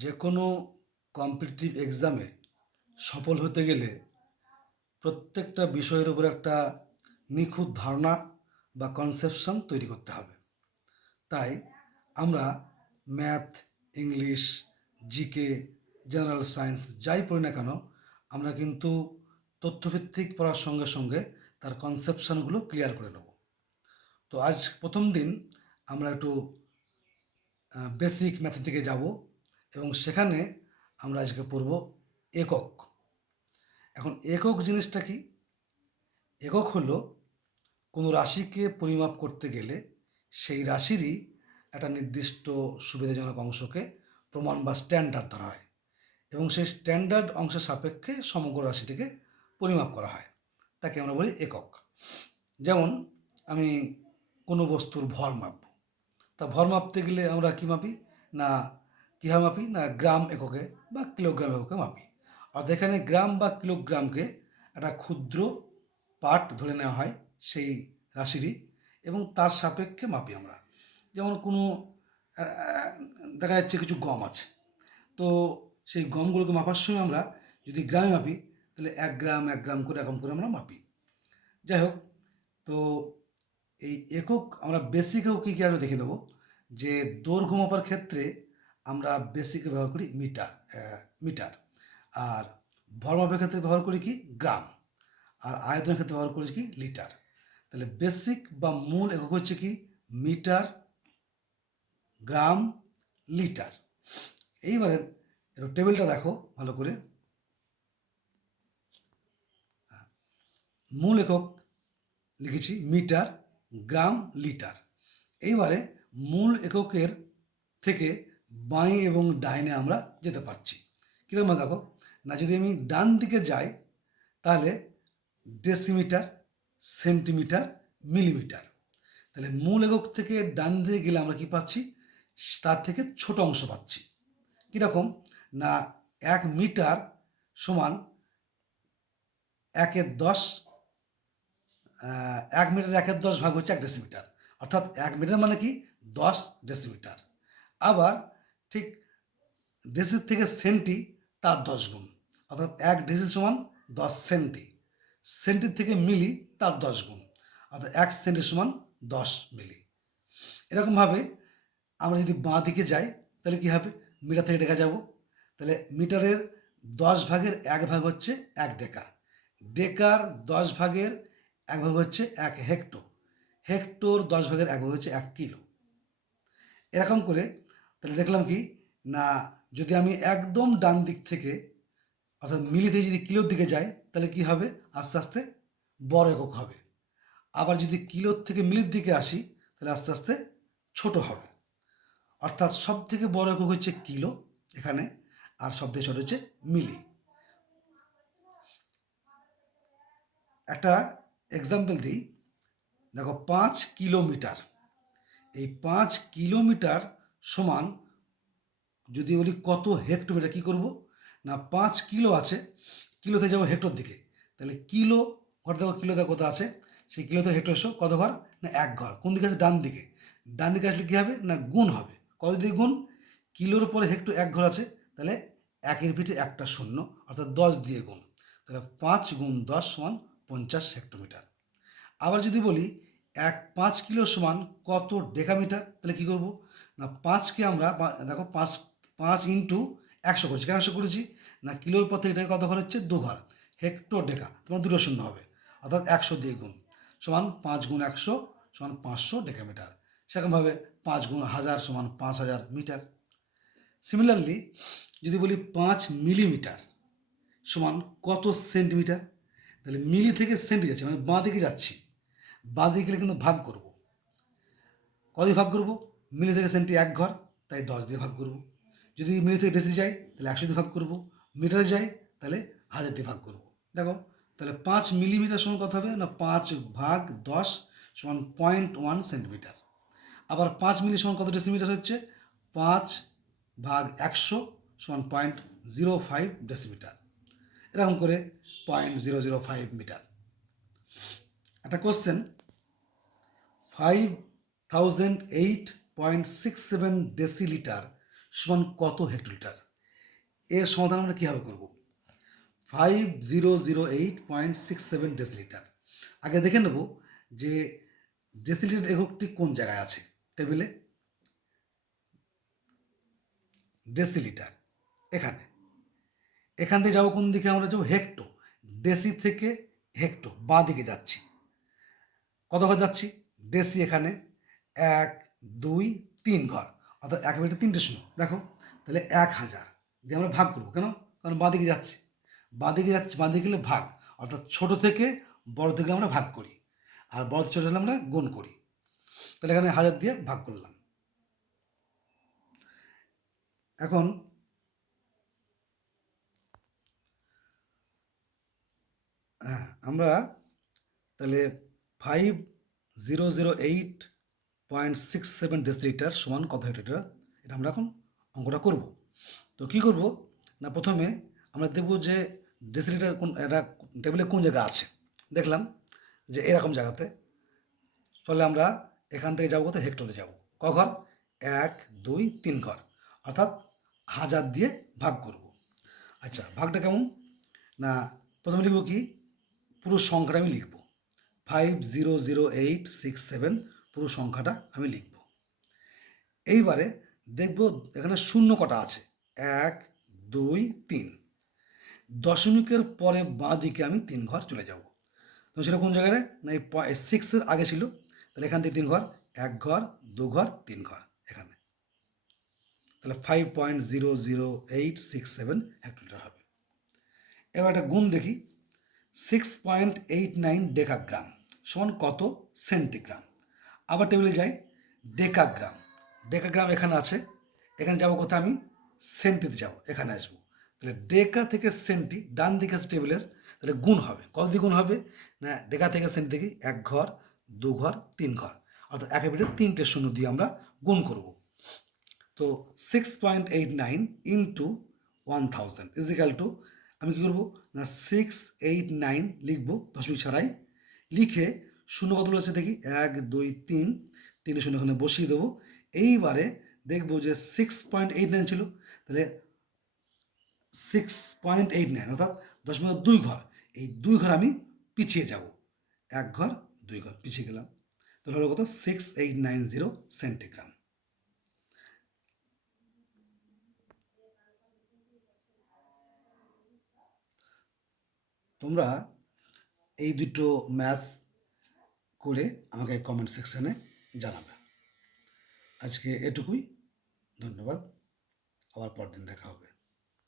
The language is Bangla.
যে কোনো কম্পিটিটিভ এক্সামে সফল হতে গেলে প্রত্যেকটা বিষয়ের উপর একটা নিখুঁত ধারণা বা কনসেপশন তৈরি করতে হবে। তাই আমরা math, English, GK, general science যাই পড়ি না কেন, আমরা কিন্তু তথ্যভিত্তিক পড়ার সঙ্গে সঙ্গে তার কনসেপশনগুলো ক্লিয়ার করে নেব। তো আজ প্রথম দিন আমরা একটু বেসিক ম্যাথের দিকে যাব এবং সেখানে আমরা আজকে পড়ব একক। এখন একক জিনিসটা কি? একক হলো কোনো রাশিকে পরিমাপ করতে গেলে সেই রাশিরই একটা নির্দিষ্ট সুবিধাজনক অংশকে প্রমাণ বা স্ট্যান্ডার্ড ধরা হয় এবং সেই স্ট্যান্ডার্ড অংশের সাপেক্ষে সমগ্র রাশিটিকে পরিমাপ করা হয়। তাকে আমরা বলি একক। যেমন আমি কোনো বস্তুর ভর মাপব, তা ভর মাপতে গেলে আমরা কী মাপি? না কীভাবে মাপি? না গ্রাম এককে বা কিলোগ্রাম এককে মাপি। আর এখানে গ্রাম বা কিলোগ্রামকে একটা ক্ষুদ্র পার্ট ধরে নেওয়া হয় সেই রাশিরই এবং তার সাপেক্ষে মাপি আমরা। যেমন কোনো দেখা যাচ্ছে কিছু গম আছে, তো সেই গমগুলোকে মাপার সময় আমরা যদি গ্রামে মাপি তাহলে 1 গ্রাম 1 গ্রাম করে এরকম করে আমরা মাপি। যাই হোক, তো এই একক আমরা বেসিক একক কী কী আমরা দেখে নেব। যে দৈর্ঘ্য মাপার ক্ষেত্রে আমরা বেসিকে ব্যবহার করি মিটার, আর ভর মাপের ক্ষেত্রে ব্যবহার করি কি? গ্রাম, আর আয়তনের ক্ষেত্রে ব্যবহার করি কি? লিটার। তাহলে বেসিক বা মূল একক হচ্ছে কি? মিটার, গ্রাম, লিটার। এইবারে একটু টেবিলটা দেখো ভালো করে। মূল একক লিখেছি মিটার, গ্রাম, লিটার। এইবারে মূল এককের থেকে বাঁয়ে এবং ডাইনে আমরা যেতে পারছি। কীরকম দেখো না, যদি আমি ডান দিকে যাই তাহলে ডেসিমিটার, সেন্টিমিটার, মিলিমিটার। তাহলে মূল একক থেকে ডান দিকে গেলে আমরা কি পাচ্ছি? তার থেকে ছোট অংশ পাচ্ছি। কীরকম না 1 মিটার সমান 1/10, 1 মিটার 1/10 ভাগ হচ্ছে 1 ডেসিমিটার, অর্থাৎ 1 মিটার মানে কি? 10 ডেসিমিটার। আবার ঠিক ডেসির থেকে সেন্টি তার 10 গুণ, অর্থাৎ 1 ডেসি সমান 10 সেন্টি। সেন্টির থেকে মিলি তার 10 গুণ, অর্থাৎ 1 সেন্টি সমান 10 মিলি। এরকমভাবে আমরা যদি বাঁ দিকে যাই তাহলে কী হবে? মিটার থেকে ডেকা যাব, তাহলে মিটারের 10 ভাগের 1 ভাগ হচ্ছে 1 ডেকা, ডেকার 10 ভাগের 1 ভাগ হচ্ছে 1 হেক্টো, হেক্টোর 10 ভাগের 1 ভাগ হচ্ছে 1 কিলো। এরকম করে তাহলে দেখলাম কি না, যদি আমি একদম ডান দিক থেকে অর্থাৎ মিলি থেকে যদি কিলোর দিকে যাই তাহলে কি হবে? আস্তে আস্তে বড় একক হবে। আবার যদি কিলোর থেকে মিলির দিকে আসি তাহলে আস্তে আস্তে ছোট হবে। অর্থাৎ সব থেকে বড় একক হচ্ছে কিলো এখানে, আর সব থেকে ছোট হচ্ছে মিলি। একটা এক্সাম্পল দিই, দেখো 5 কিলোমিটার। এই 5 কিলোমিটার সমান যদি বলি কত হেক্টোমিটার, কী করব না 5 কিলো আছে, কিলো থেকে যাবো হেক্টর দিকে, তাহলে কিলো ঘর দেখো, কিলো দেখো কত আছে, সেই কিলোতে হেক্টর এসো কত ঘর? না 1 ঘর। কোন দিকে আছে? ডান দিকে। ডান দিকে আসলে কী হবে? না গুণ হবে। কত দিয়ে গুণ? কিলোর পরে হেক্টর 1 ঘর আছে, তাহলে 1-এর পিঠে একটা শূন্য, অর্থাৎ 10 দিয়ে গুণ, তাহলে 5 × 10 সমান 50 হেক্টোমিটার। আবার যদি বলি 5 কিলো সমান কত ডেকামিটার, তাহলে কী করবো না 5কে আমরা দেখো 5 5 ইন্টু 100 করেছি। কেন 100 করেছি? না কিলোর পর থেকে কত ঘর হচ্ছে? 2 ঘর, হেক্টো ডেকা, তোমার দুটো শূন্য হবে, অর্থাৎ 100 দিয়ে গুণ, সমান 5 × 100 সমান 500 ডেকামিটার। সেরকমভাবে 5 × 1000 সমান 5000 মিটার। সিমিলারলি যদি বলি 5 মিলিমিটার সমান কত সেন্টিমিটার, তাহলে মিলি থেকে সেন্টি যাচ্ছে, মানে বাঁ দিকে যাচ্ছি, বাঁ দিকে গেলে কিন্তু ভাগ করব। কত দিয়ে ভাগ করব? মিলি থেকে সেন্টি 1 ঘর, তাই 10 দিয়ে ভাগ করব। যদি মিলি থেকে ডেসি যাই তাহলে 100 দিয়ে ভাগ করব, মিটারে যাই তাহলে 1000 দিয়ে ভাগ করব। দেখো তাহলে 5 মিলিমিটার সমান কত হবে? না 5/10 সমান 0.1 সেন্টিমিটার। আবার 5 মিলি সমান কত ডেসিমিটার হচ্ছে? 5/100 সমান 0.05 ডেসিমিটার। এরকম করে 0.005 মিটার। একটা কোশ্চেন, 5008.67 ডেসিলিটার সমান কত হেক্টোলিটার? এর সমাধান আমরা কীভাবে করব? 5008.67 ডেসিলিটার। আগে দেখে নেব যে ডেসিলিটার এককটি কোন জায়গায় আছে টেবিলে। ডেসিলিটার এখান থেকে যাবো কোন দিকে? আমরা যাবো হেক্টো। ডেসি থেকে হেক্টো বাঁ দিকে যাচ্ছি। কত ঘর যাচ্ছি? ডেসি এখানে 1 2 3 ঘর, অর্থাৎ 1 মিনিটে 3টে শূন্য। দেখো তাহলে 1000 দিয়ে আমরা ভাগ করবো। কেন? কারণ বাঁ দিকে যাচ্ছি, বাঁ দিকে গেলে ভাগ, অর্থাৎ ছোট থেকে বড় থেকে আমরা ভাগ করি, আর বড় থেকে ছোট হলে আমরা গুণ করি। তাহলে এখানে 1000 দিয়ে ভাগ করলাম। এখন আমরা তাহলে 5008.67 ডেসিলিটার সমান কত হেক্টোলিটার, এটা আমরা এখন অঙ্কটা করব। তো কী করব না, প্রথমে আমরা দেখব যে ডেসিলিটার কোন একটা টেবিলে কোন জায়গা আছে। দেখলাম যে এরকম জায়গাতে, ফলে আমরা এখান থেকে যাবো কোথায়? হেক্টরে যাব। ক ঘর? 1 2 3 ঘর, অর্থাৎ 1000 দিয়ে ভাগ করব। আচ্ছা, ভাগটা কেমন না, প্রথমে লিখব কি, পুরো সংখ্যাটা আমি লিখব 500867, পুরো সংখ্যাটা আমি লিখব। এইবারে দেখব এখানে শূন্য কটা আছে, 1 2 3। দশমিকের পরে বাঁ দিকে আমি 3 ঘর চলে যাব। তো সেটা কোন জায়গায় না, এই 6-এর আগে ছিল, তাহলে এখান থেকে 3 ঘর, 1 ঘর 2 ঘর 3 ঘর এখানে, তাহলে 5.00867 হেক্টোলিটার হবে। এবার একটা গুণ দেখি, 6.89 ডেকাগ্রাম সমান কত সেন্টিগ্রাম। আবার টেবিলে যাই, ডেকাগ্রাম। ডেকাগ্রাম এখানে আছে, এখানে যাবো কোথায়? আমি সেন্টিতে যাব, এখানে আসবো। তাহলে ডেকা থেকে সেন্টি ডান দিকে আছে টেবিলের, তাহলে গুণ হবে। কত দিয়ে গুণ হবে না, ডেকা থেকে সেন্টি থেকে 1 ঘর 2 ঘর 3 ঘর, অর্থাৎ একের ভিতরে 3টে শূন্য দিয়ে আমরা গুণ করব। তো 6.89 ইন্টু 1000 ইজিক্যাল টু, আমি কী করবো না 689 লিখবো দশমিক ছাড়াই, লিখে শূন্য কতগুলো আছে দেখি, 1 2 3, 3 শূন্য এখানে বসিয়ে দেবো। এইবারে দেখবো যে 6.89 ছিল, তাহলে 6.89 অর্থাৎ 0.2 ঘর, এই 2 ঘর আমি পিছিয়ে যাব, 1 ঘর 2 ঘর পিছিয়ে গেলাম, তাহলে হলো কত? 6890 সেন্টিগ্রাম। তোমরা এই দুটো ম্যাথস করে আমাকে কমেন্ট সেকশানে জানাবে। আজকে এটুকুই, ধন্যবাদ, আবার পরদিন দেখা হবে।